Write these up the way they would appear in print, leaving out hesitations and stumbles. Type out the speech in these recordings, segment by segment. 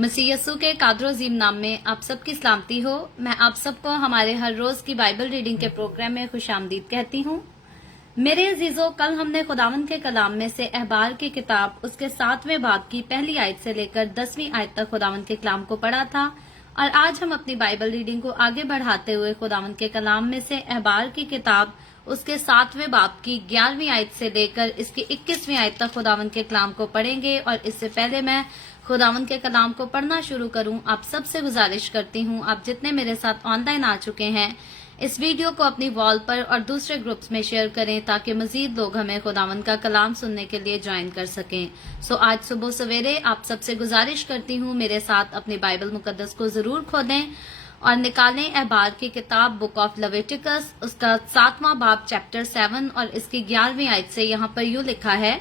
मसीह यस्सु के कादर अजीम नाम में आप सबकी सलामती हो। मैं आप सबको हमारे हर रोज की बाइबल रीडिंग के प्रोग्राम में खुशामदीद कहती हूँ। मेरे अजीजों, कल हमने खुदावंद के कलाम में से अहबार की किताब उसके 7वें बाब की पहली आयत से लेकर 10वीं आयत तक खुदावंद के कलाम को पढ़ा था और आज हम अपनी बाइबल रीडिंग को आगे बढ़ाते हुए खुदावंद के कलाम में से अहबार की किताब उसके 7वें बाब की 11वीं आयत से लेकर इसकी 21वीं आयत तक खुदावंद के कलाम को पढ़ेंगे। और इससे पहले मैं खुदावंद के कलाम को पढ़ना शुरू करूं, आप सबसे गुजारिश करती हूं, आप जितने मेरे साथ ऑनलाइन आ चुके हैं इस वीडियो को अपनी वॉल पर और दूसरे ग्रुप्स में शेयर करें ताकि मजीद लोग हमें खुदावंद का कलाम सुनने के लिए ज्वाइन कर सकें। सो आज सुबह सवेरे आप सबसे गुजारिश करती हूं मेरे साथ अपनी बाइबल मुकद्दस को जरूर खोलें और निकालें अहबार की किताब बुक ऑफ लेविटिकस उसका 7वां बाब चैप्टर 7 और इसकी 11वीं आयत से यहाँ पर यूं लिखा है,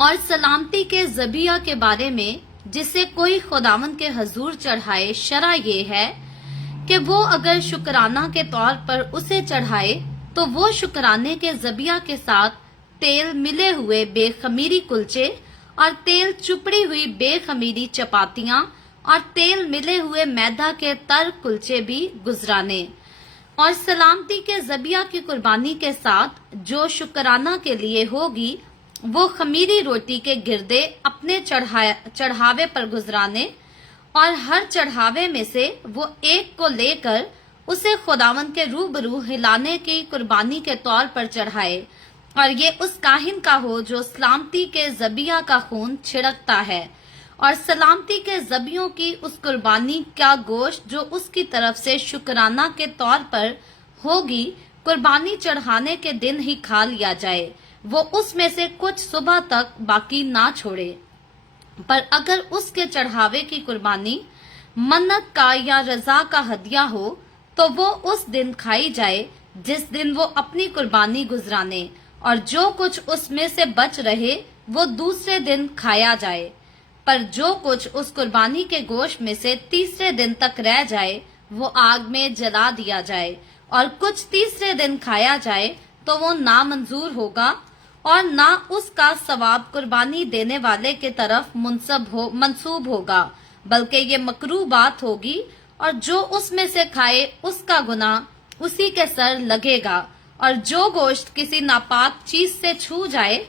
और सलामती के ज़बिया के बारे में जिसे कोई खुदावंद के हजूर चढ़ाए, शरा ये है कि वो अगर शुक्राना के तौर पर उसे चढ़ाए तो वो शुक्राने के ज़बिया के साथ तेल मिले हुए बेखमीरी कुलचे और तेल चुपड़ी हुई बेखमीरी चपातियां और तेल मिले हुए मैदा के तर कुलचे भी गुजराने। और सलामती के ज़बिया की कुर्बानी के साथ जो शुक्राना के लिए होगी वो खमीरी रोटी के गिरदे अपने चढ़ावे पर गुजराने और हर चढ़ावे में से वो एक को लेकर उसे खुदावंद के रूबरू हिलाने की कुर्बानी के तौर पर चढ़ाए, और ये उस काहिन का हो जो सलामती के ज़बिया का खून छिड़कता है। और सलामती के ज़बियों की उस कुर्बानी का गोश्त जो उसकी तरफ से शुक्राना के तौर पर होगी कुर्बानी चढ़ाने के दिन ही खा लिया जाए, वो उसमें से कुछ सुबह तक बाकी ना छोड़े। पर अगर उसके चढ़ावे की कुर्बानी मन्नत का या रजा का हदिया हो तो वो उस दिन खाई जाए जिस दिन वो अपनी कुर्बानी गुजराने, और जो कुछ उसमें से बच रहे वो दूसरे दिन खाया जाए। पर जो कुछ उस कुर्बानी के गोश्त में से तीसरे दिन तक रह जाए वो आग में जला दिया जाए, और कुछ तीसरे दिन खाया जाए तो वो नामंजूर होगा और ना उसका सवाब कुर्बानी देने वाले के तरफ मंसूब होगा, बल्कि ये मकरूह बात होगी, और जो उसमें से खाए उसका गुनाह उसी के सर लगेगा। और जो गोश्त किसी नापाक चीज से छू जाए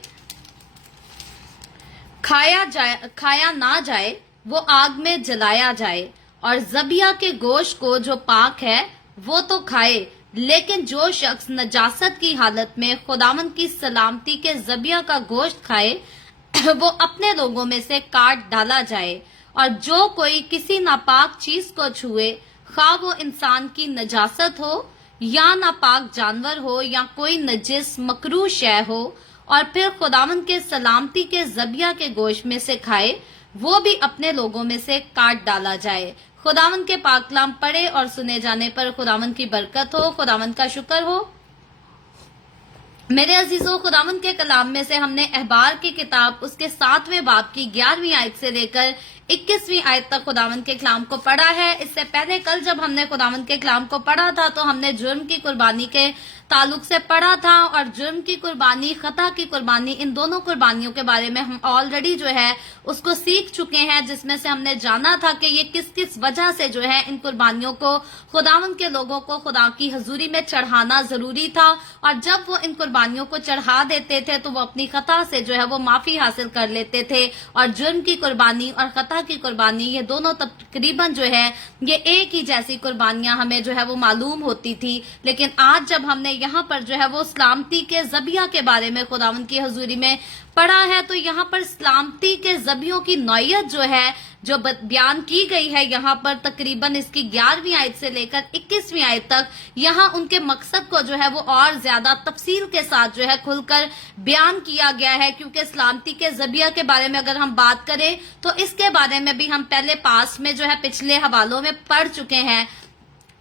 खाया ना जाए वो आग में जलाया जाए। और ज़बिया के गोश्त को जो पाक है वो तो खाए, लेकिन जो शख्स नजासत की हालत में खुदावंद की सलामती के ज़बिया का गोश्त खाए वो अपने लोगों में से काट डाला जाए। और जो कोई किसी नापाक चीज को छुए, खा वो इंसान की नजासत हो या नापाक जानवर हो या कोई नजिस मकरूह शय हो, और फिर खुदावंद के सलामती के ज़बिया के गोश्त में से खाए, वो भी अपने लोगों में से काट डाला जाए। खुदावंद के पाक कलाम पढ़े और सुने जाने पर खुदावंद की बरकत हो, खुदावंद का शुक्र हो। मेरे अजीजों, खुदावंद के कलाम में से हमने अहबार की किताब उसके 7वें बाब की 11वीं आयत से लेकर 21वीं आयत तक खुदावंद के कलाम को पढ़ा है। इससे पहले कल जब हमने खुदावंद के कलाम को पढ़ा था तो हमने जुर्म की कुर्बानी के ताल्लुक से पढ़ा था, और जुर्म की कुर्बानी, खता की कुर्बानी, इन दोनों कुर्बानियों के बारे में हम ऑलरेडी जो है उसको सीख चुके हैं, जिसमें से हमने जाना था कि ये किस किस वजह से जो है इन कुर्बानियों को खुदावंद के लोगों को खुदा की हजूरी में चढ़ाना जरूरी था। और जब वो इन कुर्बानियों को चढ़ा देते थे तो वो अपनी खता से जो है वो माफी हासिल कर लेते थे। और जुर्म की कुर्बानी और खता की कुर्बानी ये दोनों तकरीबन जो है ये एक ही जैसी कुर्बानियां हमें जो है वो मालूम होती थी। लेकिन आज जब हमने यहाँ पर जो है वो सलामती के ज़बिया के बारे में खुदावंद की हजूरी में पढ़ा है तो यहाँ पर सलामती के ज़बियों की नौयत जो है जो बयान की गई है यहाँ पर तकरीबन इसकी 11वीं आयत से लेकर 21वीं आयत तक, यहाँ उनके मकसद को जो है वो और ज्यादा तफसील के साथ जो है खुलकर बयान किया गया है। क्योंकि सलामती के ज़बिया के बारे में अगर हम बात करें तो इसके बारे में भी हम पहले पास में जो है पिछले हवालों में पढ़ चुके हैं,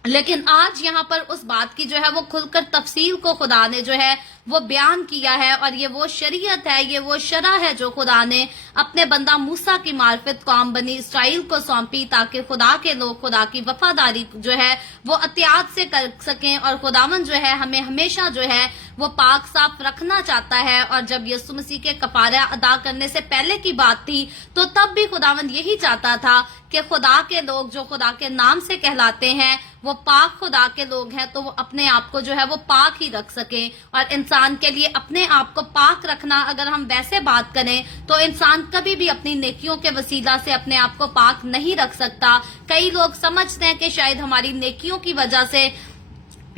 लेकिन आज यहाँ पर उस बात की जो है वो खुलकर तफसील को खुदा ने जो है وہ بیان کیا ہے، اور یہ وہ شریعت ہے، یہ وہ شرع ہے جو خدا نے اپنے بندہ موسیٰ کی معرفت قوم بنی اسرائیل کو سونپی، تاکہ خدا کے لوگ خدا کی وفاداری جو ہے وہ اطاعت سے کر سکیں، اور خداوند جو ہے ہمیں ہمیشہ جو ہے وہ پاک صاف رکھنا چاہتا ہے۔ اور جب یسوع مسیح کے کفارہ ادا کرنے سے پہلے کی بات تھی تو تب بھی خداوند یہی چاہتا تھا کہ خدا کے لوگ جو خدا کے نام سے کہلاتے ہیں وہ پاک خدا کے لوگ ہیں، تو وہ اپنے آپ کو جو ہے وہ پاک ہی رکھ سکیں۔ اور انسان کے لیے اپنے آپ کو پاک رکھنا، اگر ہم ویسے بات کریں تو انسان کبھی بھی اپنی نیکیوں کے وسیلہ سے اپنے آپ کو پاک نہیں رکھ سکتا۔ کئی لوگ سمجھتے ہیں کہ شاید ہماری نیکیوں کی وجہ سے،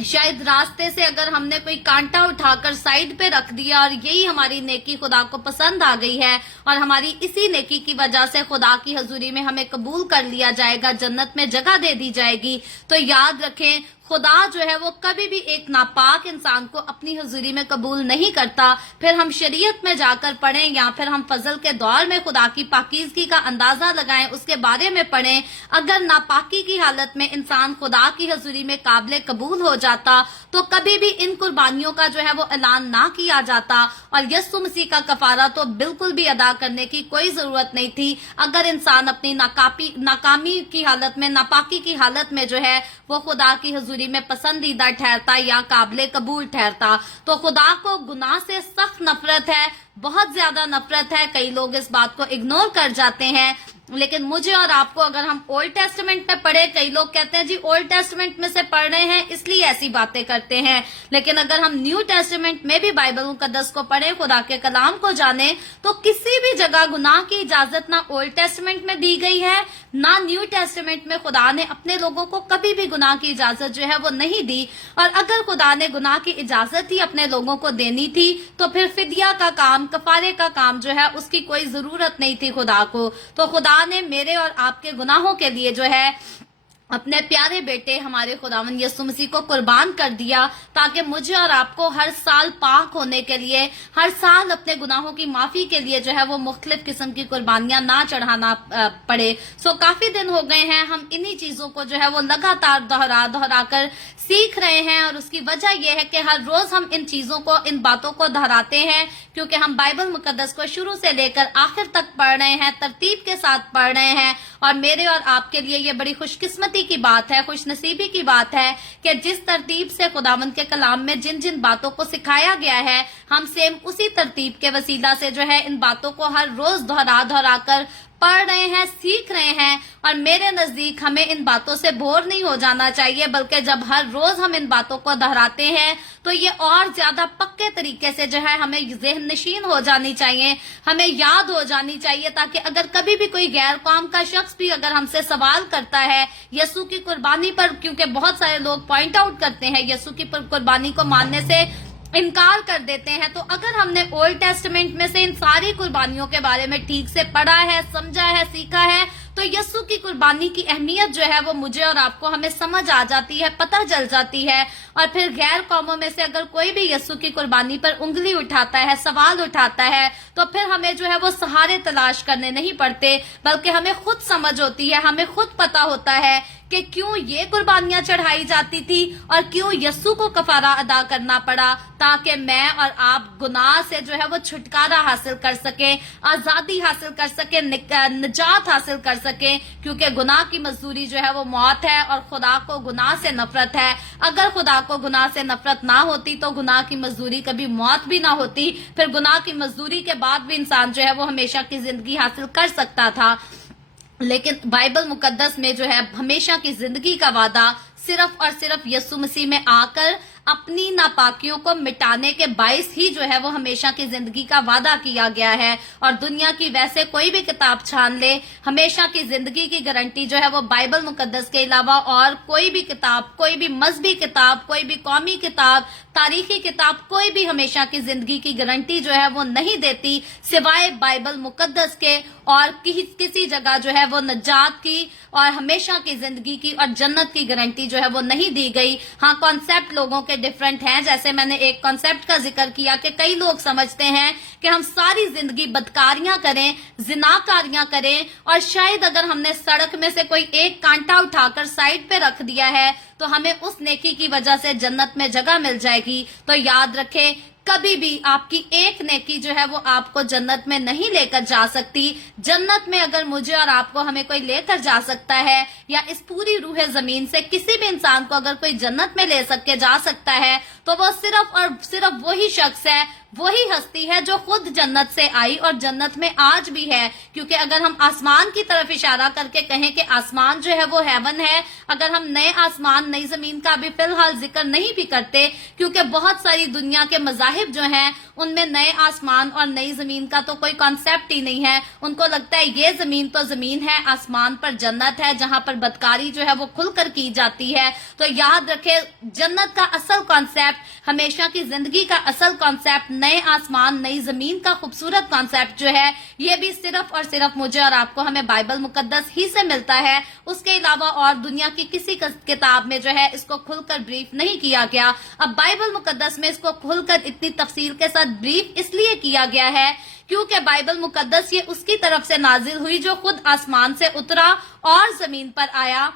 شاید راستے سے اگر ہم نے کوئی کانٹا اٹھا کر سائیڈ پہ رکھ دیا اور یہی ہماری نیکی خدا کو پسند آ گئی ہے، اور ہماری اسی نیکی کی وجہ سے خدا کی حضوری میں ہمیں قبول کر لیا جائے گا، جنت میں جگہ دے دی جائے گی، تو یاد رکھیں خدا جو ہے وہ کبھی بھی ایک ناپاک انسان کو اپنی حضوری میں قبول نہیں کرتا۔ پھر ہم شریعت میں جا کر پڑھیں یا پھر ہم فضل کے دور میں خدا کی پاکیزگی کا اندازہ لگائیں، اس کے بارے میں پڑھیں، اگر ناپاکی کی حالت میں انسان خدا کی حضوری میں قابل قبول ہو جاتا تو کبھی بھی ان قربانیوں کا جو ہے وہ اعلان نہ کیا جاتا، اور یسوع مسیح کا کفارہ تو بالکل بھی ادا کرنے کی کوئی ضرورت نہیں تھی اگر انسان اپنی ناکامی کی حالت میں، ناپاکی کی حالت میں جو ہے وہ خدا کی حضوری میں پسندیدہ ٹھہرتا یا قابل قبول ٹھہرتا۔ تو خدا کو گناہ سے سخت نفرت ہے، بہت زیادہ نفرت ہے۔ کئی لوگ اس بات کو اگنور کر جاتے ہیں، لیکن مجھے اور آپ کو اگر ہم اولڈ ٹیسٹمنٹ میں پڑھے، کئی لوگ کہتے ہیں جی اولڈ ٹیسٹمنٹ میں سے پڑھ رہے ہیں اس لیے ایسی باتیں کرتے ہیں، لیکن اگر ہم نیو ٹیسٹمنٹ میں بھی بائبل مقدس کو پڑھیں، خدا کے کلام کو جانیں، تو کسی بھی جگہ گناہ کی اجازت نہ اولڈ ٹیسٹمنٹ میں دی گئی ہے نہ نیو ٹیسٹمنٹ میں۔ خدا نے اپنے لوگوں کو کبھی بھی گناہ کی اجازت جو ہے وہ نہیں دی، اور اگر خدا نے گناہ کی اجازت ہی اپنے لوگوں کو دینی تھی تو پھر فدیہ کا کام، کفارے کا کام جو ہے اس کی کوئی ضرورت نہیں تھی خدا کو۔ تو خدا نے میرے اور آپ کے گناہوں کے لیے جو ہے اپنے پیارے بیٹے ہمارے خداوند یسوع مسیح کو قربان کر دیا، تاکہ مجھے اور آپ کو ہر سال پاک ہونے کے لیے، ہر سال اپنے گناہوں کی معافی کے لیے جو ہے وہ مختلف قسم کی قربانیاں نہ چڑھانا پڑے۔ کافی دن ہو گئے ہیں ہم انہی چیزوں کو جو ہے وہ لگاتار دہرا کر سیکھ رہے ہیں، اور اس کی وجہ یہ ہے کہ ہر روز ہم ان چیزوں کو، ان باتوں کو دہراتے ہیں، کیونکہ ہم بائبل مقدس کو شروع سے لے کر آخر تک پڑھ رہے ہیں، ترتیب کے ساتھ پڑھ رہے ہیں، اور میرے اور آپ کے لیے یہ بڑی خوش قسمتی کی بات ہے، خوش نصیبی کی بات ہے کہ جس ترتیب سے خداوند کے کلام میں جن جن باتوں کو سکھایا گیا ہے، ہم سیم اسی ترتیب کے وسیلہ سے جو ہے ان باتوں کو ہر روز دہرا کر پڑھ رہے ہیں، سیکھ رہے ہیں۔ اور میرے نزدیک ہمیں ان باتوں سے بور نہیں ہو جانا چاہیے، بلکہ جب ہر روز ہم ان باتوں کو دہراتے ہیں تو یہ اور زیادہ پکے طریقے سے جو ہے ہمیں ذہن نشین ہو جانی چاہیے، ہمیں یاد ہو جانی چاہیے، تاکہ اگر کبھی بھی کوئی غیر قوم کا شخص بھی اگر ہم سے سوال کرتا ہے یسوع کی قربانی پر، کیونکہ بہت سارے لوگ پوائنٹ آؤٹ کرتے ہیں یسوع کی قربانی کو ماننے سے انکار کر دیتے ہیں، تو اگر ہم نے اولڈ ٹیسٹمنٹ میں سے ان ساری قربانیوں کے بارے میں ٹھیک سے پڑھا ہے، سمجھا ہے، سیکھا ہے، تو یسوع کی قربانی کی اہمیت جو ہے وہ مجھے اور آپ کو ہمیں سمجھ آ جاتی ہے، پتہ چل جاتی ہے۔ اور پھر غیر قوموں میں سے اگر کوئی بھی یسوع کی قربانی پر انگلی اٹھاتا ہے، سوال اٹھاتا ہے، تو پھر ہمیں جو ہے وہ سہارے تلاش کرنے نہیں پڑتے، بلکہ ہمیں خود سمجھ ہوتی ہے، ہمیں خود پتہ ہوتا ہے کہ کیوں یہ قربانیاں چڑھائی جاتی تھی اور کیوں یسوع کو کفارہ ادا کرنا پڑا، تاکہ میں اور آپ گناہ سے جو ہے وہ چھٹکارا حاصل کر سکیں، آزادی حاصل کر سکیں، نجات حاصل کر سکیں، کیونکہ گناہ کی مزدوری جو ہے وہ موت ہے، اور خدا کو گناہ سے نفرت ہے۔ اگر خدا کو گناہ سے نفرت نہ ہوتی تو گناہ کی مزدوری کبھی موت بھی نہ ہوتی، پھر گناہ کی مزدوری کے بعد بھی انسان جو ہے وہ ہمیشہ کی زندگی حاصل کر سکتا تھا۔ لیکن بائبل مقدس میں جو ہے ہمیشہ کی زندگی کا وعدہ صرف اور صرف یسوع مسیح میں آ کر اپنی ناپاکیوں کو مٹانے کے باعث ہی جو ہے وہ ہمیشہ کی زندگی کا وعدہ کیا گیا ہے۔ اور دنیا کی ویسے کوئی بھی کتاب چھان لے، ہمیشہ کی زندگی کی گارنٹی جو ہے وہ بائبل مقدس کے علاوہ اور کوئی بھی کتاب، کوئی بھی مذہبی کتاب، کوئی بھی قومی کتاب، تاریخی کتاب، کوئی بھی ہمیشہ کی زندگی کی گارنٹی جو ہے وہ نہیں دیتی، سوائے بائبل مقدس کے۔ اور کسی جگہ جو ہے وہ نجات کی اور ہمیشہ کی زندگی کی اور جنت کی گارنٹی جو ہے وہ نہیں دی گئی۔ ہاں، کانسیپٹ لوگوں کے ڈیفرنٹ ہیں، جیسے میں نے ایک کانسیپٹ کا ذکر کیا کہ کئی لوگ سمجھتے ہیں کہ ہم ساری زندگی بدکاریاں کریں، زناکاریاں کریں، اور شاید اگر ہم نے سڑک میں سے کوئی ایک کانٹا اٹھا کر سائڈ پہ رکھ دیا ہے تو ہمیں اس نیکی کی وجہ سے جنت میں جگہ مل جائے گی۔ تو یاد رکھیں، कभी भी आपकी एक नेकी जो है वो आपको जन्नत में नहीं लेकर जा सकती। जन्नत में अगर मुझे और आपको हमें कोई लेकर जा सकता है, या इस पूरी रूह जमीन से किसी भी इंसान को अगर कोई जन्नत में ले सके जा सकता है, तो वो सिर्फ और सिर्फ वही शख्स है, वही हस्ती है जो खुद जन्नत से आई और जन्नत में आज भी है। क्योंकि अगर हम आसमान की तरफ इशारा करके कहें कि आसमान जो है वो हेवन है, अगर हम नए आसमान नई जमीन का अभी फिलहाल जिक्र नहीं भी करते, क्योंकि बहुत सारी दुनिया के मजाहिब जो हैं उनमें नए आसमान और नई जमीन का तो कोई कॉन्सेप्ट ही नहीं है। उनको लगता है ये जमीन तो जमीन है, आसमान पर जन्नत है जहां पर बदकारी जो है वो खुलकर की जाती है। तो याद रखे, जन्नत का असल कॉन्सेप्ट, हमेशा की जिंदगी का असल कॉन्सेप्ट, नए आसमान नई जमीन का खूबसूरत कॉन्सेप्ट जो है, ये भी सिर्फ और सिर्फ मुझे और आपको हमें बाइबल मुकद्दस ही से मिलता है। उसके अलावा और दुनिया की किसी किताब में जो है इसको खुलकर ब्रीफ नहीं किया गया। अब बाइबल मुकद्दस में इसको खुलकर इतनी तफसील के साथ ब्रीफ इसलिए किया गया है क्योंकि बाइबल मुकद्दस ये उसकी तरफ से नाजिल हुई जो खुद आसमान से उतरा और जमीन पर आया,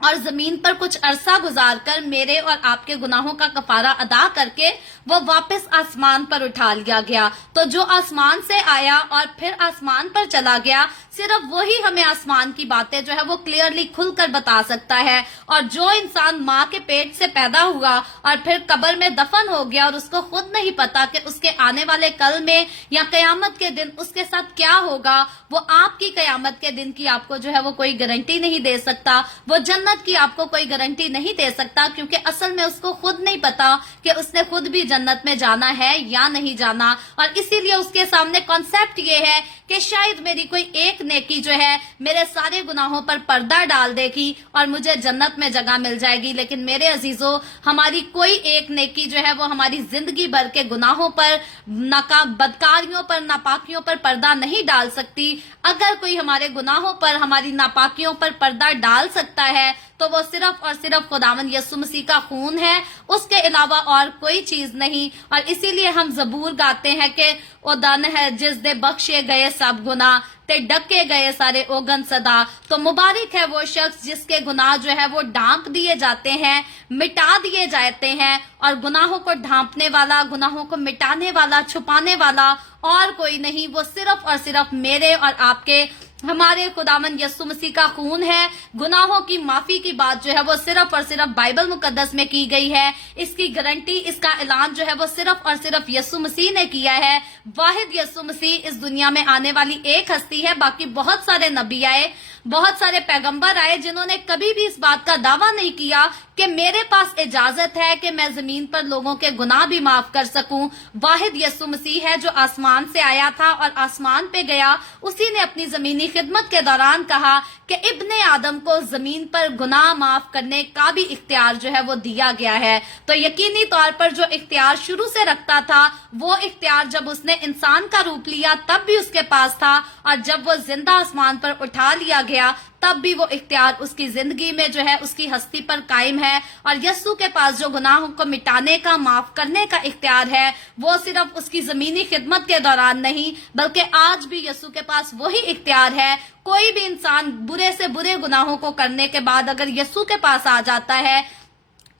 और जमीन पर कुछ अरसा गुजारकर मेरे और आपके गुनाहों का कफारा अदा करके वो वापस आसमान पर उठा लिया गया। तो जो आसमान से आया और फिर आसमान पर चला गया, सिर्फ वही हमें आसमान की बातें जो है वो क्लियरली खुलकर बता सकता है। और जो इंसान माँ के पेट से पैदा हुआ और फिर कब्र में दफन हो गया और उसको खुद नहीं पता कि उसके आने वाले कल में या कयामत के दिन उसके साथ क्या होगा, वो आपकी कयामत के दिन की आपको जो है वो कोई गारंटी नहीं दे सकता, वो जन्नत की आपको कोई गारंटी नहीं दे सकता, क्योंकि असल में उसको खुद नहीं पता कि उसने खुद भी जन्नत में जाना है या नहीं जाना। और इसीलिए उसके सामने कॉन्सेप्ट ये है कि शायद मेरी कोई एक नेकी जो है मेरे सारे गुनाहों पर पर्दा डाल देगी और मुझे जन्नत में जगह मिल जाएगी। लेकिन मेरे अजीजों, हमारी कोई एक नेकी जो है वो हमारी जिंदगी भर के गुनाहों पर, बदकारियों पर, नापाकियों पर पर्दा नहीं डाल सकती। अगर कोई हमारे गुनाहों पर, हमारी नापाकियों पर पर्दा डाल सकता है तो वो सिर्फ और सिर्फ खुदावंद यीशु मसीह का खून है, उसके अलावा और कोई चीज नहीं। और इसीलिए हम जबूर गाते हैं कि ओ दन है जिस दे बख्शे गए सब गुनाह ते डके गए सारे ओगन सदा। तो मुबारक है वो शख्स जिसके गुनाह जो है वो ढांप दिए जाते हैं, मिटा दिए जाते हैं। और गुनाहों को ढांपने वाला, गुनाहों को मिटाने वाला, छुपाने वाला और कोई नहीं, वो सिर्फ और सिर्फ मेरे और आपके, हमारे खुदावंद यीशु मसीह का खून है। गुनाहों की माफी की बात जो है वो सिर्फ और सिर्फ बाइबल मुकद्दस में की गई है। इसकी गारंटी, इसका ऐलान जो है वो सिर्फ और सिर्फ यीशु मसीह ने किया है। वाहिद यीशु मसीह इस दुनिया में आने वाली एक हस्ती है। बाकी बहुत सारे नबी आए, बहुत सारे पैगंबर आए जिन्होंने कभी भी इस बात का दावा नहीं किया कि मेरे पास इजाजत है कि मैं जमीन पर लोगों के गुनाह भी माफ कर सकूं। वाहिद यीशु मसीह है जो आसमान से आया था और आसमान पे गया। उसी ने अपनी जमीनी खिदमत के दौरान कहा कि इब्ने आदम को जमीन पर गुनाह माफ करने का भी इख्तियार जो है वो दिया गया है। तो यकीनी तौर पर जो इख्तियार शुरू से रखता था, वो इख्तियार जब उसने इंसान का रूप लिया तब भी उसके पास था, और जब वो जिंदा आसमान पर उठा लिया गया तब भी वो इख्तियार उसकी जिंदगी में जो है उसकी हस्ती पर कायम है। और यस्सु के पास जो गुनाहों को मिटाने का, माफ करने का इख्तियार है, वो सिर्फ उसकी जमीनी खिदमत के दौरान नहीं बल्कि आज भी यस्सु के पास वही इख्तियार है। कोई भी इंसान बुरे से बुरे गुनाहों को करने के बाद अगर यस्सु के पास आ जाता है,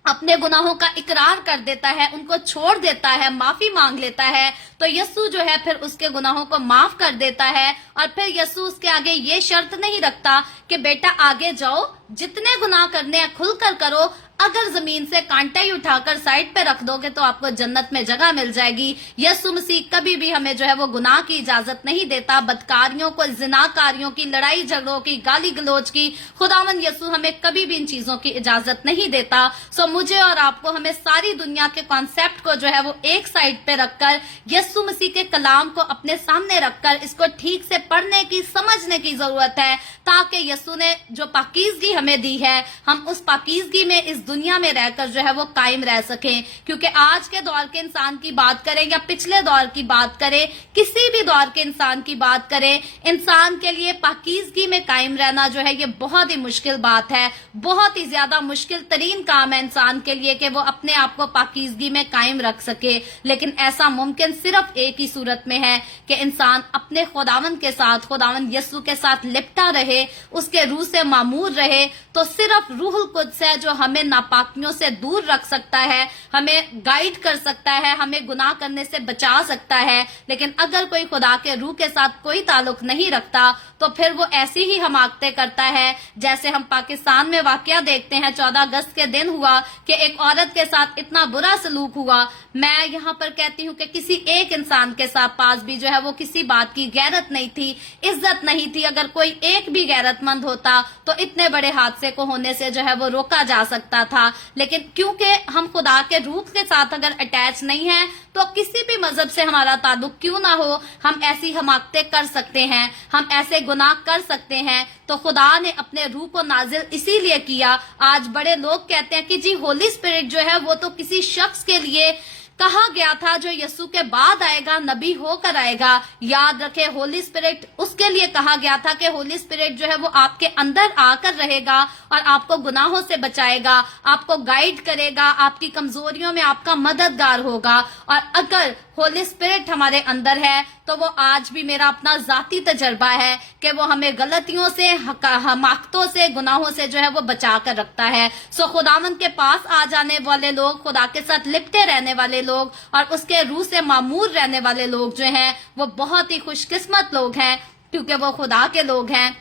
अपने गुनाहों का इकरार कर देता है, उनको छोड़ देता है, माफी मांग लेता है, तो यस्सु जो है फिर उसके गुनाहों को माफ कर देता है। और फिर यस्सु उसके आगे ये शर्त नहीं रखता कि बेटा आगे जाओ, जितने गुनाह करने हैं खुलकर करो, अगर जमीन से कांटा ही उठाकर साइड पे रख दोगे तो आपको जन्नत में जगह मिल जाएगी। यीशु मसीह कभी भी हमें जो है वो गुनाह की इजाजत नहीं देता, बदकारियों को, जिनाकारियों की, लड़ाई झगड़ों की, गाली गलोच की। खुदावंद यीशु हमें कभी भी इन चीजों की इजाजत नहीं देता। सो मुझे और आपको हमें सारी दुनिया के कॉन्सेप्ट को जो है वो एक साइड पे रखकर, यीशु मसीह के कलाम को अपने सामने रखकर इसको ठीक से पढ़ने की, समझने की जरूरत है, ताकि यीशु ने जो पाकीज़गी हमें दी है, हम उस पाकीज़गी में इस दुनिया में रहकर जो है वो कायम रह सकें। क्योंकि आज के दौर के इंसान की बात करें या पिछले दौर की बात करें, किसी भी दौर के इंसान की बात करें, इंसान के लिए पाकीज़गी में कायम रहना जो है ये बहुत ही मुश्किल बात है। बहुत ही ज्यादा मुश्किल तरीन काम है इंसान के लिए कि वो अपने आप को पाकीज़गी में कायम रख सके। लेकिन ऐसा मुमकिन सिर्फ एक ही सूरत में है कि इंसान अपने खुदावंद के साथ, खुदावंद यीशु के साथ लिपटा रहे, उसके रूह से मामूर रहे। तो सिर्फ रूहुल कुद्स है जो हमें नापाकियों से दूर रख सकता है, हमें गाइड कर सकता है, हमें गुनाह करने से बचा सकता है। लेकिन अगर कोई खुदा के रूह के साथ कोई ताल्लुक नहीं रखता तो फिर वो ऐसी ही हमाकतें करता है जैसे हम पाकिस्तान में वाकया देखते हैं। 14 अगस्त के दिन हुआ कि एक औरत के साथ इतना बुरा सलूक हुआ। मैं यहाँ पर कहती हूँ कि किसी एक इंसान के साथ पास भी जो है वो किसी बात की गैरत नहीं थी, इज्जत नहीं थी। अगर कोई एक भी गैरतमंद होता तो इतने बड़े हादसे को होने से जो है वो रोका जा सकता था। लेकिन क्योंकि हम खुदा के रूह के साथ अगर अटैच नहीं है तो किसी भी मजहब से हमारा ताल्लुक क्यों ना हो, हम ऐसी हमाकतें कर सकते हैं, हम ऐसे गुनाह कर सकते हैं। तो खुदा ने अपने रूह को नाजिल इसीलिए किया। आज बड़े लोग कहते हैं कि जी होली स्पिरिट जो है वो तो किसी शख्स के लिए कहा गया था जो यीशु के बाद आएगा, नबी होकर आएगा। याद रखे, होली स्पिरिट उसके लिए कहा गया था कि होली स्पिरिट जो है वो आपके अंदर आकर रहेगा और आपको गुनाहों से बचाएगा, आपको गाइड करेगा, आपकी कमजोरियों में आपका मददगार होगा। और अगर होली स्पिरिट हमारे अंदर है तो वो आज भी मेरा अपना जाती तजर्बा है कि वो हमें गलतियों से, हमाकतों से, गुनाहों से जो है वो बचा कर रखता है। सो खुदावंद के पास आ जाने वाले लोग, खुदा के साथ लिपटे रहने वाले लोग और उसके रूह से मामूर रहने वाले लोग जो हैं वो बहुत ही खुशकिस्मत लोग हैं, क्योंकि वो खुदा के लोग हैं।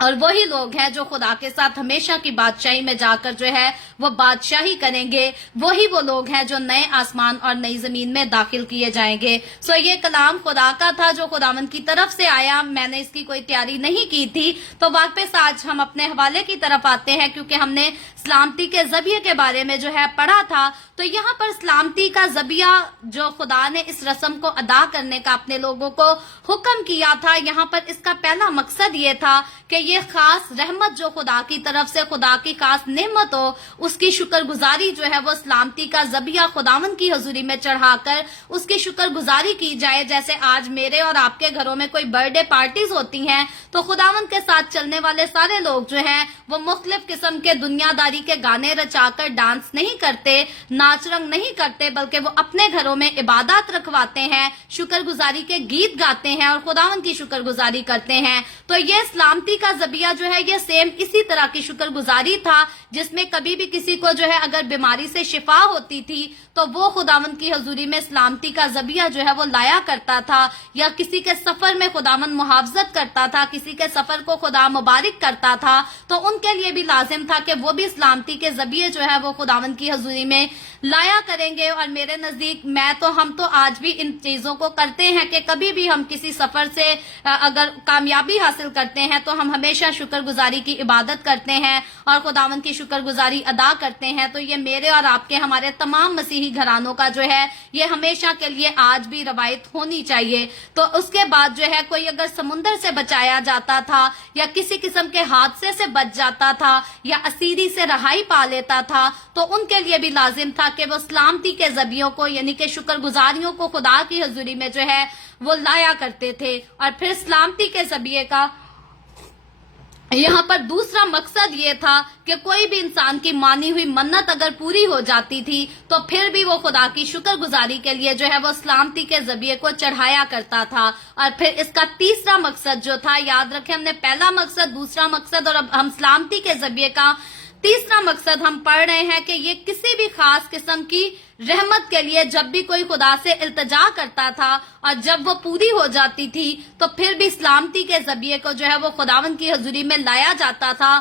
और वही लोग हैं जो खुदा के साथ हमेशा की बादशाही में जाकर जो है वो बादशाही करेंगे। वही वो लोग हैं जो नए आसमान और नई जमीन में दाखिल किए जाएंगे। सो ये कलाम खुदा का था जो खुदावंद की तरफ से आया। मैंने इसकी कोई तैयारी नहीं की थी। तो वापस आज हम अपने हवाले की तरफ आते हैं, क्योंकि हमने सलामती के जबिये के बारे में जो है पढ़ा था। तो यहाँ पर सलामती का जबिया जो खुदा ने इस रस्म को अदा करने का अपने लोगों को हुक्म किया था, यहाँ पर इसका पहला मकसद ये था कि ये खास रहमत जो खुदा की तरफ से, खुदा की खास नेमत हो, उसकी शुक्रगुजारी जो है वो सलामती का जबिया खुदावंद की हजूरी में चढ़ाकर उसकी शुक्रगुजारी की जाए। जैसे आज मेरे और आपके घरों में कोई बर्थडे पार्टीज होती हैं तो खुदावंद के साथ चलने वाले सारे लोग जो हैं वो मुख्तलिफ किस्म के दुनियादारी के गाने रचाकर डांस नहीं करते, नाच रंग नहीं करते, बल्कि वो अपने घरों में इबादत रखवाते हैं, शुक्रगुजारी के गीत गाते हैं और खुदावंद की शुक्रगुजारी करते हैं। तो ये सलामती का जबिया जो है ये सेम इसी तरह की शुक्रगुजारी था, जिसमें कभी भी किसी को जो है अगर बीमारी से शिफा होती थी तो वो खुदावंद की हजूरी में सलामती का जबिया जो है वो लाया करता था। या किसी के सफर में खुदावंद मुहावजत करता था, किसी के सफर को खुदा मुबारक करता था, तो उनके लिए भी लाजिम था कि वो भी सलामती के जबिये जो है वो खुदावंद की हजूरी में लाया करेंगे। और मेरे नजदीक हम तो आज भी इन चीजों को करते हैं कि कभी भी हम किसी सफर से अगर कामयाबी हासिल करते हैं तो हम हमेशा शुक्रगुजारी की इबादत करते हैं और खुदावंद की शुक्रगुजारी अदा करते हैं। तो ये मेरे और आपके, हमारे तमाम मसीही घरानों का जो है ये हमेशा के लिए आज भी रवायत होनी चाहिए। तो उसके बाद जो है कोई अगर समुंदर से बचाया जाता था या किसी किस्म के हादसे से बच जाता था या असीरी से रहाई पा लेता था तो उनके लिए भी लाजिम था कि वो सलामती के जबियों को यानी कि शुक्रगुजारियों को खुदा की हजूरी में जो है वो लाया करते थे। और फिर सलामती के जबिये का यहाँ पर दूसरा मकसद ये था कि कोई भी इंसान की मानी हुई मन्नत अगर पूरी हो जाती थी तो फिर भी वो खुदा की शुक्रगुजारी के लिए जो है वो सलामती के जबिये को चढ़ाया करता था। और फिर इसका तीसरा मकसद जो था, याद रखें हमने पहला मकसद, दूसरा मकसद और अब हम सलामती के जबिये का तीसरा मकसद हम पढ़ रहे हैं कि ये किसी भी खास किस्म की रहमत के लिए जब भी कोई खुदा से इल्तिजा करता था और जब वो पूरी हो जाती थी तो फिर भी सलामती के जबिये को जो है वो खुदावंद की हजूरी में लाया जाता था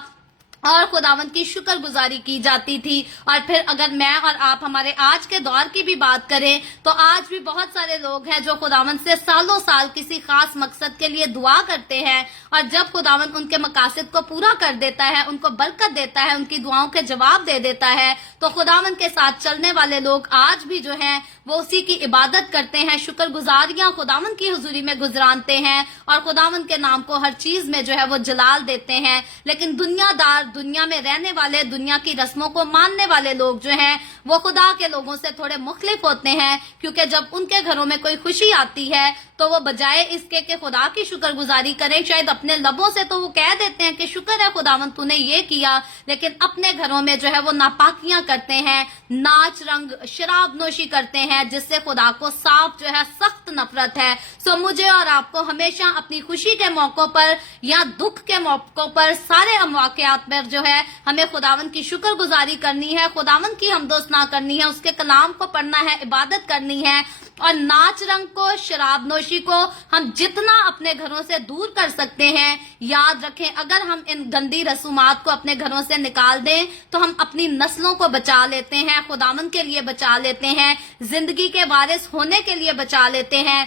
और खुदावंद की शुक्रगुजारी की जाती थी। और फिर अगर मैं और आप हमारे आज के दौर की भी बात करें तो आज भी बहुत सारे लोग हैं जो खुदावंद से सालों साल किसी खास मकसद के लिए दुआ करते हैं और जब खुदावंद उनके मकासद को पूरा कर देता है, उनको बरकत देता है, उनकी दुआओं के जवाब दे देता है, तो खुदावंद के साथ चलने वाले लोग आज भी जो हैं वो उसी की इबादत करते हैं, शुक्रगुजारियां खुदावंद की हुजूरी में गुजरानते हैं और खुदावंद के नाम को हर चीज में जो है वो जलाल देते हैं। लेकिन दुनियादार, दुनिया में रहने वाले, दुनिया की रस्मों को मानने वाले लोग जो हैं वो खुदा के लोगों से थोड़े मुख्तलिफ होते हैं, क्योंकि जब उनके घरों में कोई खुशी आती है तो वो बजाय इसके कि खुदा की शुक्रगुजारी करें, शायद अपने लबों से तो वो कह देते हैं कि शुक्र है खुदावंद तूने ये किया, लेकिन अपने घरों में जो है वो नापाकियां करते हैं, नाच रंग, शराब नोशी करते हैं, जिससे खुदा को साफ जो है सख्त नफरत है। सो मुझे और आपको हमेशा अपनी खुशी के मौकों पर या दुख के मौकों पर, सारे वाकयात में میں جو ہے ہمیں خداوند کی شکر گزاری کرنی ہے، خداوند کی حمد و ثنا کرنی ہے، اس کے کلام کو پڑھنا ہے، عبادت کرنی ہے، اور ناچ رنگ کو، شراب نوشی کو ہم جتنا اپنے گھروں سے دور کر سکتے ہیں. یاد رکھیں اگر ہم ان گندی رسومات کو اپنے گھروں سے نکال دیں تو ہم اپنی نسلوں کو بچا لیتے ہیں، خداوند کے لیے بچا لیتے ہیں، زندگی کے وارث ہونے کے لیے بچا لیتے ہیں.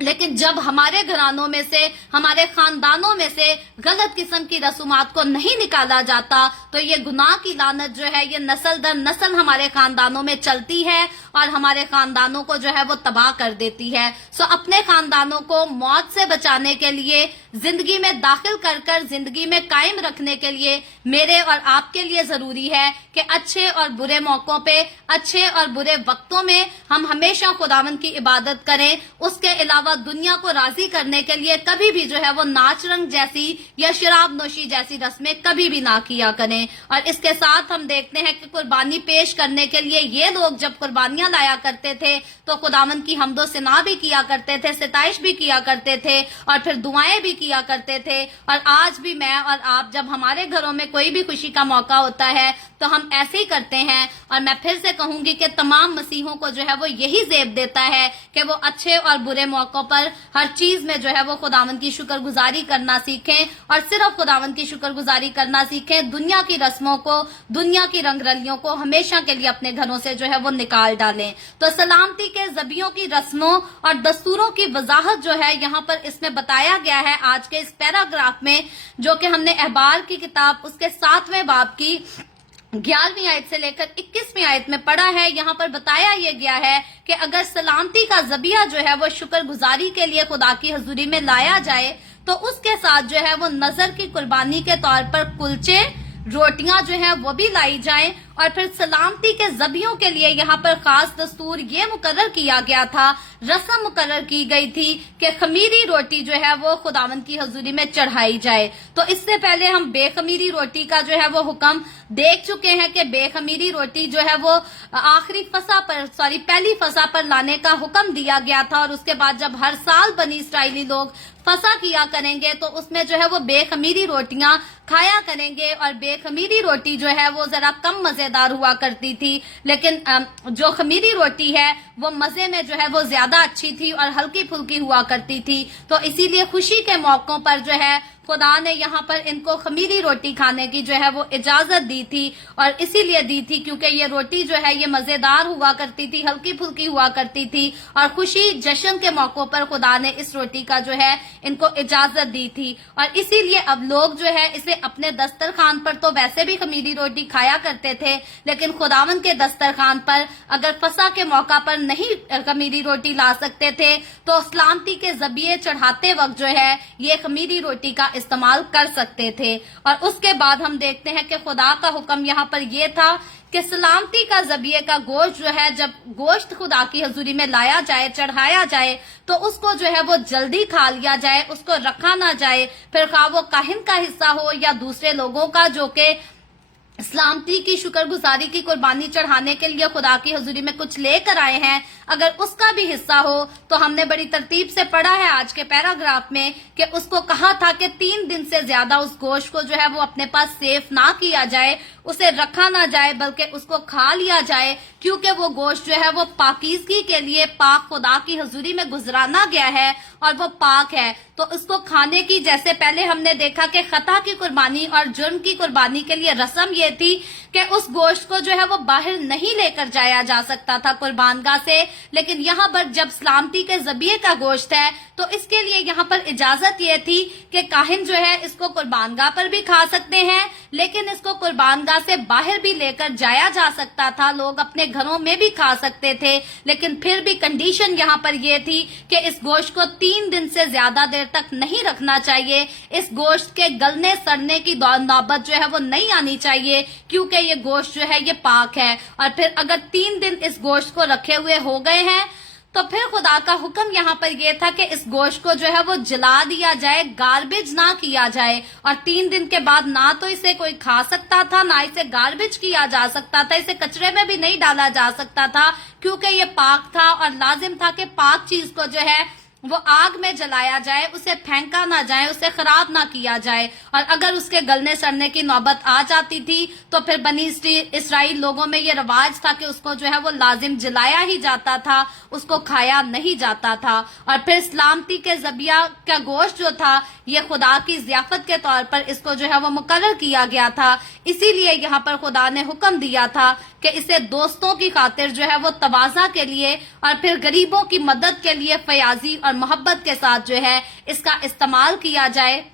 لیکن جب ہمارے گھرانوں میں سے، ہمارے خاندانوں میں سے غلط قسم کی رسومات کو نہیں نکالا جاتا تو یہ گناہ کی لعنت جو ہے یہ نسل در نسل ہمارے خاندانوں میں چلتی ہے اور ہمارے خاندانوں کو جو ہے وہ تباہ کر دیتی ہے. سو اپنے خاندانوں کو موت سے بچانے کے لیے، زندگی میں داخل کر زندگی میں قائم رکھنے کے لیے میرے اور آپ کے لیے ضروری ہے کہ اچھے اور برے موقعوں پہ، اچھے اور برے وقتوں میں ہم ہمیشہ خداوند کی عبادت کریں. اس کے علاوہ دنیا کو راضی کرنے کے لیے کبھی بھی جو ہے وہ ناچ رنگ جیسی یا شراب نوشی جیسی رسمیں کبھی بھی نہ کیا کریں. اور اس کے ساتھ ہم دیکھتے ہیں کہ قربانی پیش کرنے کے لیے یہ لوگ جب قربانیاں لایا کرتے تھے تو خداوند کی حمد و ثنا بھی کیا کرتے تھے، ستائش بھی کیا کرتے تھے، اور پھر دعائیں بھی کیا کرتے تھے. اور آج بھی میں اور آپ جب ہمارے گھروں میں کوئی بھی خوشی کا موقع ہوتا ہے تو ہم ایسے ہی کرتے ہیں. اور میں پھر سے کہوں گی کہ تمام مسیحوں کو جو ہے وہ یہی زیب دیتا ہے کہ وہ اچھے اور برے موقعوں پر ہر چیز میں جو ہے وہ خداوند کی شکر گزاری کرنا سیکھیں، اور صرف خداوند کی شکر گزاری کرنا سیکھیں. دنیا کی رسموں کو، دنیا کی رنگ رلیوں کو ہمیشہ کے لیے اپنے گھروں سے جو ہے وہ نکال ڈالیں. تو سلامتی کے ذبیحوں کی رسموں اور دستوروں کی وضاحت جو ہے یہاں پر اس میں بتایا گیا ہے آج کے اس پیراگراف میں، جو کہ ہم نے احبار کی کتاب اس کے 7ویں باب کی 11ویں آیت سے لے کر 21ویں آیت میں پڑھا ہے. یہاں پر بتایا یہ گیا ہے کہ اگر سلامتی کا ذبیحہ جو ہے وہ شکر گزاری کے لیے خدا کی حضوری میں لایا جائے تو اس کے ساتھ جو ہے وہ نظر کی قربانی کے طور پر کلچے، روٹیاں جو ہیں وہ بھی لائی جائیں. اور پھر سلامتی کے ذبیحوں کے لیے یہاں پر خاص دستور یہ مقرر کیا گیا تھا، رسم مقرر کی گئی تھی کہ خمیری روٹی جو ہے وہ خداوند کی حضوری میں چڑھائی جائے. تو اس سے پہلے ہم بے خمیری روٹی کا جو ہے وہ حکم دیکھ چکے ہیں کہ بے خمیری روٹی جو ہے وہ پہلی فصح پر لانے کا حکم دیا گیا تھا. اور اس کے بعد جب ہر سال بنی اسرائیلی لوگ فصح کیا کریں گے تو اس میں جو ہے وہ بے خمیری روٹیاں کھایا کریں گے. اور بے خمیری روٹی جو ہے وہ ذرا کم مزیدار ہوا کرتی تھی، لیکن جو خمیری روٹی ہے وہ مزے میں جو ہے وہ زیادہ اچھی تھی اور ہلکی پھلکی ہوا کرتی تھی. تو اسی لیے خوشی کے موقعوں پر جو ہے خدا نے یہاں پر ان کو خمیری روٹی کھانے کی جو ہے وہ اجازت دی تھی. اور اسی لیے دی تھی کیونکہ یہ روٹی جو ہے یہ مزیدار ہوا کرتی تھی، ہلکی پھلکی ہوا کرتی تھی، اور خوشی جشن کے موقعوں پر خدا نے اس روٹی کا جو ہے ان کو اجازت دی تھی. اور اسی لیے اب لوگ جو ہے اسے اپنے دسترخوان پر تو ویسے بھی خمیری روٹی کھایا کرتے تھے، لیکن خداوند کے دسترخوان پر اگر فصح کے موقع پر نہیں خمیری روٹی لا سکتے تھے تو سلامتی کے ذبیحے چڑھاتے وقت جو ہے یہ خمیری روٹی کا استعمال کر سکتے تھے. اور اس کے بعد ہم دیکھتے ہیں کہ خدا کا حکم یہاں پر یہ تھا کہ سلامتی کا ذبیحے کا گوشت جو ہے، جب گوشت خدا کی حضوری میں لایا جائے، چڑھایا جائے، تو اس کو جو ہے وہ جلدی کھا لیا جائے، اس کو رکھا نہ جائے. پھر خواہ وہ کاہن کا حصہ ہو یا دوسرے لوگوں کا جو کہ سلامتی کی شکر گزاری کی قربانی چڑھانے کے لیے خدا کی حضوری میں کچھ لے کر آئے ہیں، اگر اس کا بھی حصہ ہو تو ہم نے بڑی ترتیب سے پڑھا ہے آج کے پیراگراف میں کہ اس کو کہا تھا کہ 3 دن سے زیادہ اس گوشت کو جو ہے وہ اپنے پاس سیف نہ کیا جائے، اسے رکھا نہ جائے، بلکہ اس کو کھا لیا جائے، کیونکہ وہ گوشت جو ہے وہ پاکیزگی کے لیے پاک خدا کی حضوری میں گزرانا گیا ہے اور وہ پاک ہے. تو اس کو کھانے کی، جیسے پہلے ہم نے دیکھا کہ خطا کی قربانی اور جرم کی قربانی کے لیے رسم یہ تھی کہ اس گوشت کو جو ہے وہ باہر نہیں لے کر جایا جا سکتا تھا قربان گاہ سے. لیکن یہاں پر جب سلامتی کے ذبیحے کا گوشت ہے تو اس کے لیے یہاں پر اجازت یہ تھی کہ کاہن جو ہے اس کو قربان گاہ پر بھی کھا سکتے ہیں، لیکن اس کو قربان گاہ سے باہر بھی لے کر جایا جا سکتا تھا، لوگ اپنے گھروں میں بھی کھا سکتے تھے. لیکن پھر بھی کنڈیشن یہاں پر یہ تھی کہ اس گوشت کو 3 دن سے زیادہ دیر تک نہیں رکھنا چاہیے. اس گوشت کے گلنے سڑنے کی نوبت جو ہے وہ نہیں آنی چاہیے، کیونکہ یہ گوشت جو ہے یہ پاک ہے. اور پھر اگر 3 دن اس گوشت کو رکھے ہوئے ہو گئے ہیں تو پھر خدا کا حکم یہاں پر یہ تھا کہ اس گوشت کو جو ہے وہ جلا دیا جائے، گاربیج نہ کیا جائے. اور 3 دن کے بعد نہ تو اسے کوئی کھا سکتا تھا، نہ اسے گاربیج کیا جا سکتا تھا، اسے کچرے میں بھی نہیں ڈالا جا سکتا تھا، کیونکہ یہ پاک تھا. اور لازم تھا کہ پاک چیز کو جو ہے वो आग में जलाया जाए, उसे फेंका ना जाए, उसे खराब ना किया जाए। और अगर उसके गलने सड़ने की नौबत आ जाती थी तो फिर बनी इसराइल लोगों में ये रिवाज था कि उसको जो है वो लाजिम जलाया ही जाता था, उसको खाया नहीं जाता था। और फिर सलामती के ज़बिया का गोश्त जो था ये खुदा की ज़ियाफत के तौर पर इसको जो है वो मुकर्रर किया गया था। इसीलिए यहाँ पर खुदा ने हुक्म दिया था कि इसे दोस्तों की खातिर जो है वो तवाज़ा के लिए और फिर गरीबों की मदद के लिए फयाजी और मोहब्बत के साथ जो है इसका इस्तेमाल किया जाए।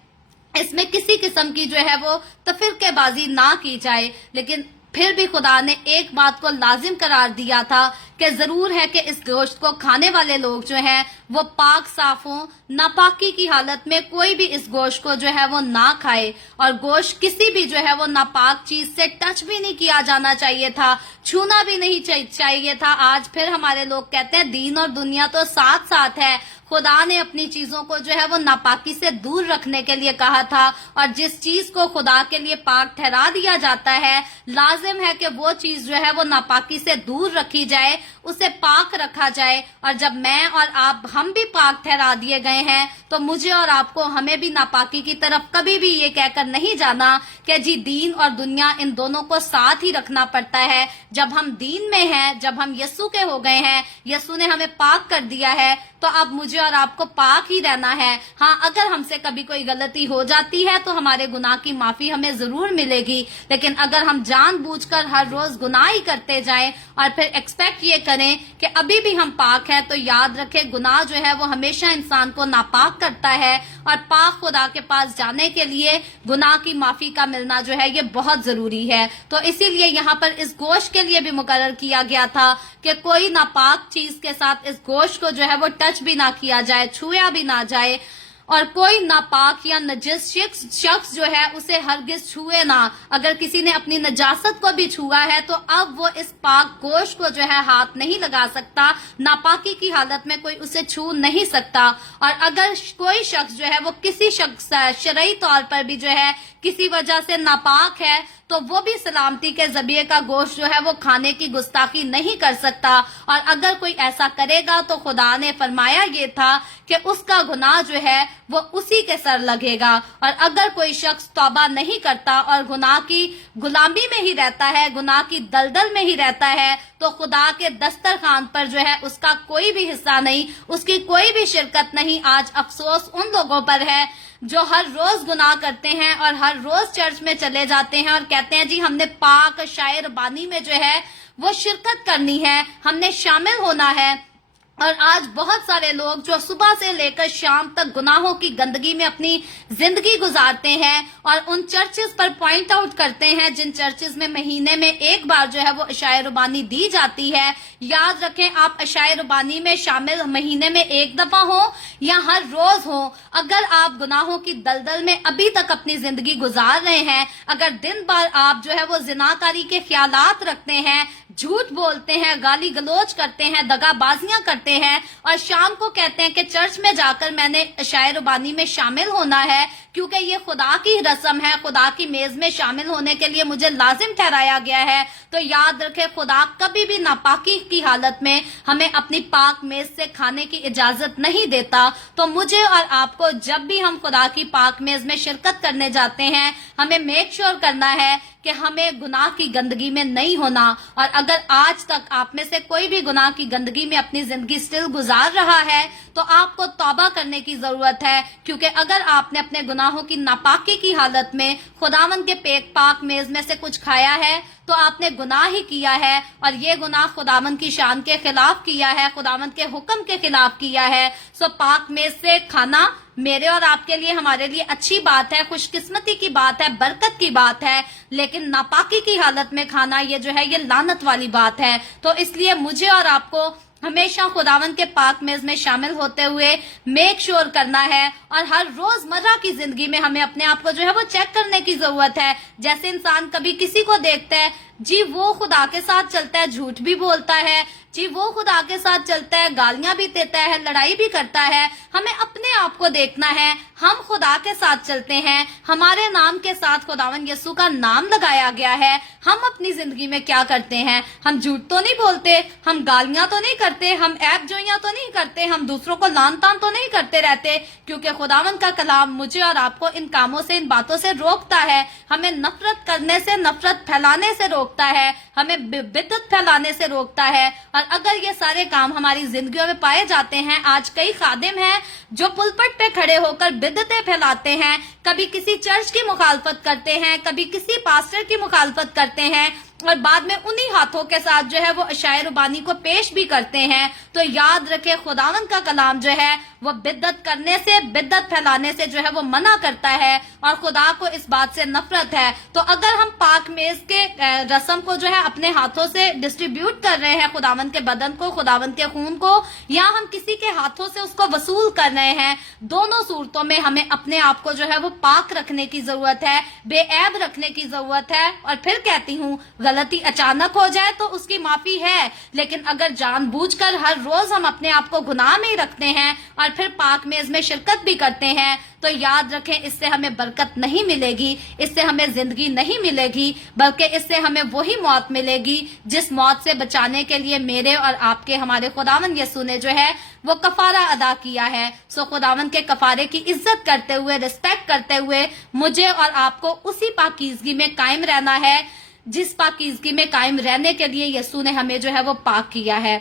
इसमें किसी किस्म की जो है वो तफरीकेबाजी ना की जाए। लेकिन फिर भी खुदा ने एक बात को लाजिम करार दिया था कि जरूर है कि इस गोश्त को खाने वाले लोग जो हैं वो पाक साफ हों, नापाकी की हालत में कोई भी इस गोश्त को जो है वो ना खाए। और गोश्त किसी भी जो है वो नापाक चीज से टच भी नहीं किया जाना चाहिए था, छूना भी नहीं चाहिए था। आज फिर हमारे लोग कहते हैं दीन और दुनिया तो साथ साथ है। खुदा ने अपनी चीजों को जो है वो नापाकी से दूर रखने के लिए कहा था, और जिस चीज को खुदा के लिए पाक ठहरा दिया जाता है लाजिम है कि वो चीज जो है वो नापाकी से दूर रखी जाए, उसे पाक रखा जाए। और जब मैं और आप हम भी पाक ठहरा दिए गए हैं तो मुझे और आपको हमें भी नापाकी की तरफ कभी भी ये कहकर नहीं जाना कि जी दीन और दुनिया इन दोनों को साथ ही रखना पड़ता है। जब हम दीन में हैं, जब हम यस्सु के हो गए हैं, यस्सु ने हमें पाक कर दिया है, तो अब मुझे और आपको पाक ही रहना है। हाँ, अगर हमसे कभी कोई गलती हो जाती है तो हमारे गुनाह की माफी हमें जरूर मिलेगी। लेकिन अगर हम जानबूझकर हर रोज गुनाह ही करते जाएं और फिर एक्सपेक्ट ये करें कि अभी भी हम पाक हैं, तो याद रखें गुनाह जो है वो हमेशा इंसान को नापाक करता है। और पाक खुदा के पास जाने के लिए गुनाह की माफी का मिलना जो है ये बहुत जरूरी है। तो इसीलिए यहाँ पर इस गोश्त के लिए भी मुकर्रर किया गया था कि कोई नापाक चीज के साथ इस गोश्त को जो है वो टच भी ना किया जाए, छुआ भी ना जाए। और कोई नापाक या नजिस शख्स जो है उसे हरगिज छुए ना। अगर किसी ने अपनी नजासत को भी छुआ है तो अब वो इस पाक गोश्त को जो है हाथ नहीं लगा सकता, नापाकी की हालत में कोई उसे छू नहीं सकता। और अगर कोई शख्स जो है वो किसी शख्स शरई तौर पर भी जो है किसी वजह से नापाक है तो वो भी सलामती के जबिये का गोश्त जो है वो खाने की गुस्ताखी नहीं कर सकता। और अगर कोई ऐसा करेगा तो खुदा ने फरमाया ये था कि उसका गुनाह जो है वो उसी के सर लगेगा। और अगर कोई शख्स तौबा नहीं करता और गुनाह की गुलामी में ही रहता है, गुनाह की दलदल में ही रहता है, तो खुदा के दस्तरखान पर जो है उसका कोई भी हिस्सा नहीं, उसकी कोई भी शिरकत नहीं। आज अफसोस उन लोगों पर है जो हर रोज गुनाह करते हैं और हर रोज चर्च में चले जाते हैं और कहते हैं जी हमने पाक शायर बानी में जो है वो शिरकत करनी है, हमने शामिल होना है। और आज बहुत सारे लोग जो सुबह से लेकर शाम तक गुनाहों की गंदगी में अपनी जिंदगी गुजारते हैं और उन चर्चेस पर पॉइंट आउट करते हैं जिन चर्चेस में महीने में एक बार जो है वो अशाए रुबानी दी जाती है। याद रखें, आप अशाए रुबानी में शामिल महीने में एक दफा हो या हर रोज हो, अगर आप गुनाहों की दलदल में अभी तक अपनी जिंदगी गुजार रहे हैं, अगर दिन भर आप जो है वो जिनाकारी के ख्यालात रखते हैं, झूठ बोलते हैं, गाली गलोच करते हैं, दगाबाजियां करते हैं और शाम को कहते हैं कि चर्च में जाकर मैंने अशाए रुबानी में शामिल होना है क्योंकि ये खुदा की रस्म है, खुदा की मेज में शामिल होने के लिए मुझे लाजिम ठहराया गया है, तो याद रखें खुदा कभी भी नापाकी की हालत में हमें अपनी पाक मेज से खाने की इजाजत नहीं देता। तो मुझे और आपको जब भी हम खुदा की पाक मेज में शिरकत करने जाते हैं हमें मेक श्योर करना है कि हमें गुनाह की गंदगी में नहीं होना। और अगर आज तक आप में से कोई भी गुनाह की गंदगी में अपनी जिंदगी स्टिल गुजार रहा है तो आपको तौबा करने की जरूरत है, क्योंकि अगर आपने अपने गुनाहों की नापाकी की हालत में खुदावंद के पाक मेज में से कुछ खाया है तो आपने गुनाह ही किया है और ये गुनाह खुदावंद की शान के खिलाफ किया है, खुदावंद के हुक्म के खिलाफ किया है। सो पाक मेज से खाना मेरे और आपके लिए, हमारे लिए अच्छी बात है, खुशकिस्मती की बात है, बरकत की बात है, लेकिन नापाकी की हालत में खाना ये जो है ये लानत वाली बात है। तो इसलिए मुझे और आपको हमेशा खुदावंद के पाक मेज में शामिल होते हुए मेक श्योर करना है और हर रोजमर्रा की जिंदगी में हमें अपने आप को जो है वो चेक करने की जरूरत है। जैसे इंसान कभी किसी को देखता है जी वो खुदा के साथ चलता है, झूठ भी बोलता है, जी वो खुदा के साथ चलता है, गालियां भी देता है, लड़ाई भी करता है। हमें अपने आप को देखना है, हम खुदा के साथ चलते हैं, हमारे नाम के साथ खुदावन यीशु का नाम लगाया गया है। हम अपनी जिंदगी में क्या करते हैं? हम झूठ तो नहीं बोलते, हम गालियां तो नहीं करते, हम ऐब जोइयां तो नहीं करते, हम दूसरों को लान तान तो नहीं करते रहते, क्योंकि खुदावन का कलाम मुझे और आपको इन कामों से, इन बातों से रोकता है। हमें नफरत करने से, नफरत फैलाने से रोकता है, हमें बिद्दत फैलाने से रोकता है। और अगर ये सारे काम हमारी जिंदगियों में पाए जाते हैं, आज कई खादिम हैं जो पुलपट पे खड़े होकर बिद्दतें फैलाते हैं, कभी किसी चर्च की मुखालफत करते हैं, कभी किसी पास्टर की मुखालफत करते हैं, और बाद में उन्हीं हाथों के साथ जो है वो अशायर रुबानी को पेश भी करते हैं। तो याद रखें, खुदावन का कलाम जो है वो बिद्दत करने से, बिद्दत फैलाने से जो है वो मना करता है, और खुदा को इस बात से नफरत है। तो अगर हम पाक मेज के रस्म को जो है अपने हाथों से डिस्ट्रीब्यूट कर रहे हैं, खुदावन के बदन को, खुदावन के खून को, या हम किसी के हाथों से उसको वसूल कर रहे हैं, दोनों सूरतों में हमें अपने आप को जो है वो पाक रखने की जरूरत है, बेऐब रखने की जरूरत है। और फिर कहती हूँ, गलती अचानक हो जाए तो उसकी माफी है, लेकिन अगर जानबूझकर हर रोज हम अपने आप को गुनाह में ही रखते हैं और फिर पाक मेज में शिरकत भी करते हैं, तो याद रखें, इससे हमें बरकत नहीं मिलेगी, इससे हमें जिंदगी नहीं मिलेगी, बल्कि इससे हमें वही मौत मिलेगी जिस मौत से बचाने के लिए मेरे और आपके, हमारे खुदावन यीशु ने जो है वो कफारा अदा किया है। सो खुदावन के कफारे की इज्जत करते हुए, रिस्पेक्ट करते हुए मुझे और आपको उसी पाकीज़गी में कायम रहना है जिस पाकीज़गी में कायम रहने के लिए यीशु ने हमें जो है वो पाक किया है।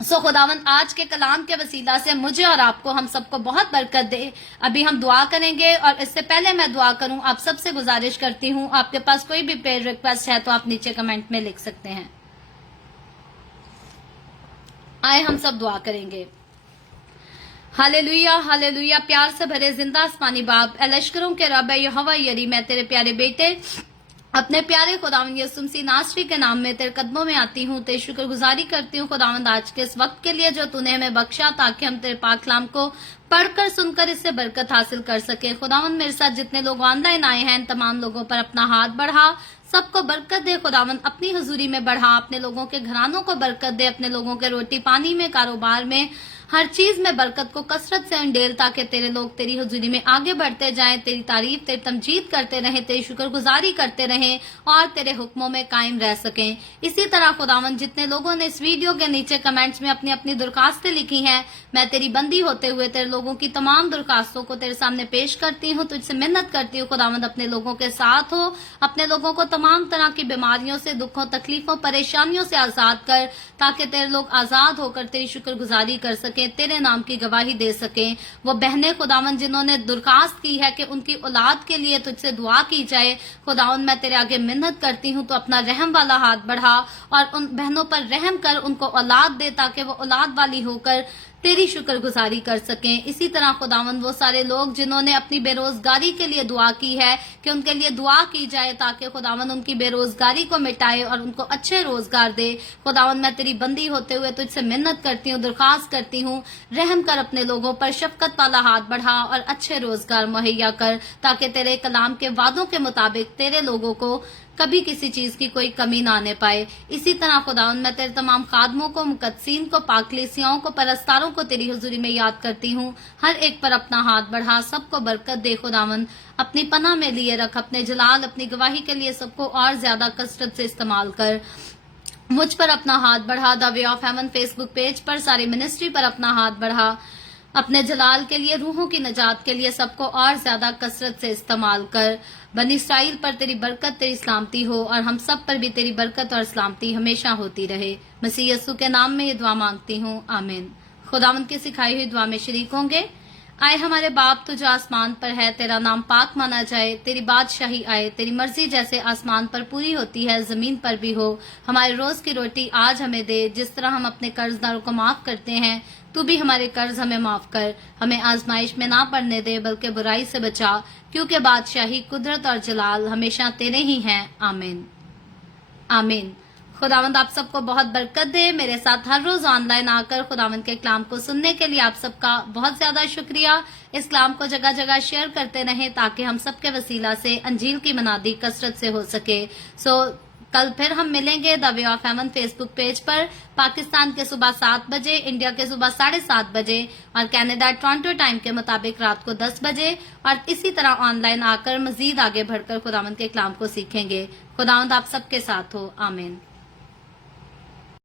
सो खुदावन आज के कलाम के वसीला से मुझे और आपको, हम सबको बहुत बरकत दे। अभी हम दुआ करेंगे, और इससे पहले मैं दुआ करूं, आप सबसे गुजारिश करती हूं, आपके पास कोई भी प्रेयर रिक्वेस्ट है तो आप नीचे कमेंट में लिख सकते हैं। आए हम सब दुआ करेंगे। Hallelujah, hallelujah. प्यार से भरे जिंदा आसमानी बाप, लश्करों के रब यहोवा यरी, मैं तेरे प्यारे बेटे अपने प्यारे खुदावंद यीशु मसीह नासरी के नाम में तेरे कदमों में आती हूँ, तेरी शुक्रगुजारी करती हूँ खुदावंद आज के इस वक्त के लिए जो तूने हमें बख्शा, ताकि हम तेरे पाक कलाम को पढ़कर, सुनकर इससे बरकत हासिल कर सके। खुदावंद मेरे साथ जितने लोग ऑनलाइन आए हैं, इन तमाम लोगों पर अपना हाथ बढ़ा, सबको बरकत दे खुदावंद, अपनी हुजूरी में बढ़ा, अपने लोगों के घरानों को बरकत दे, अपने लोगों के रोटी पानी में, कारोबार में, हर चीज में बरकत को कसरत से अंडेल, ताकि तेरे लोग तेरी हुजूरी में आगे बढ़ते जाएं, तेरी तारीफ, तेरी तमजीद करते रहें, तेरी शुक्रगुजारी करते रहें और तेरे हुक्मों में कायम रह सकें। इसी तरह खुदावन जितने लोगों ने इस वीडियो के नीचे कमेंट्स में अपनी अपनी दरखास्तें लिखी हैं, मैं तेरी बंदी होते हुए तेरे लोगों की तमाम दरखास्तों को तेरे सामने पेश करती हूँ, तुझसे मिन्नत करती हूँ खुदावंद अपने लोगों के साथ हो, अपने लोगों को तमाम तरह की बीमारियों से, दुखों, तकलीफों, परेशानियों से आजाद कर, ताकि तेरे लोग आजाद होकर तेरी शुक्रगुजारी कर सकें, तेरे नाम की गवाही दे सकें। वो बहनें खुदावन जिन्होंने दरखास्त की है कि उनकी औलाद के लिए तुझसे दुआ की जाए, खुदावन मैं तेरे आगे मिन्नत करती हूँ, तो अपना रहम वाला हाथ बढ़ा और उन बहनों पर रहम कर, उनको औलाद दे, ताकि वो औलाद वाली होकर तेरी शुक्रगुजारी कर सकें। इसी तरह खुदावंद वो सारे लोग जिन्होंने अपनी बेरोजगारी के लिए दुआ की है कि उनके लिए दुआ की जाए, ताकि खुदावंद उनकी बेरोजगारी को मिटाए और उनको अच्छे रोजगार दे। खुदावंद मैं तेरी बंदी होते हुए तुझसे मिन्नत करती हूँ, दरखास्त करती हूँ, रहम कर, अपने लोगों पर शफकत वाला हाथ बढ़ा और अच्छे रोजगार मुहैया कर, ताकि तेरे कलाम के वादों के मुताबिक तेरे लोगों को कभी किसी चीज की कोई कमी ना आने पाए। इसी तरह खुदावन मैं तेरे तमाम खादमों को, मुकद्दसीन को, पाकलीसियाओं को, परस्तारों को तेरी हुजूरी में याद करती हूँ, हर एक पर अपना हाथ बढ़ा, सबको बरकत दे खुदावन, अपनी पनाह में लिए रख, अपने जलाल, अपनी गवाही के लिए सबको और ज्यादा कसरत से इस्तेमाल कर। मुझ पर अपना हाथ बढ़ा, the way of haven Facebook page पर सारी मिनिस्ट्री पर अपना हाथ बढ़ा, अपने जलाल के लिए, रूहों की नजात के लिए सबको और ज्यादा कसरत से इस्तेमाल कर। बनी इस्राइल पर तेरी बरकत, तेरी सलामती हो, और हम सब पर भी तेरी बरकत और सलामती हमेशा होती रहे। मसीह यीशु के नाम में ये दुआ मांगती हूँ, आमीन। खुदावंद की सिखाई हुई दुआ में शरीक होंगे। आए हमारे बाप तू जो आसमान पर है, तेरा नाम पाक माना जाए, तेरी बादशाही आए, तेरी मर्जी जैसे आसमान पर पूरी होती है जमीन पर भी हो। हमारे रोज की रोटी आज हमें दे, जिस तरह हम अपने कर्जदारों को माफ करते हैं, तू भी हमारे कर्ज हमें माफ कर। हमें आजमाइश में ना पड़ने दे, बल्कि बुराई से बचा, क्योंकि बादशाही, कुदरत और जलाल हमेशा तेरे ही हैं, आमीन, आमीन। खुदावंद आप सबको बहुत बरकत दे। मेरे साथ हर रोज ऑनलाइन आकर खुदावंद के कलाम को सुनने के लिए आप सबका बहुत ज्यादा शुक्रिया। इस कलाम को जगह जगह शेयर करते रहें, ताकि हम सबके वसीला से अंजील की मनादी कसरत से हो सके। सो कल फिर हम मिलेंगे the way of haven Facebook page पर, पाकिस्तान के सुबह 7 बजे, इंडिया के सुबह 7:30 बजे और कनाडा टोरंटो टाइम के मुताबिक रात को 10 बजे। और इसी तरह ऑनलाइन आकर मजीद आगे बढ़कर खुदावंद के कलाम को सीखेंगे। खुदावंद आप सबके साथ हो। आमीन।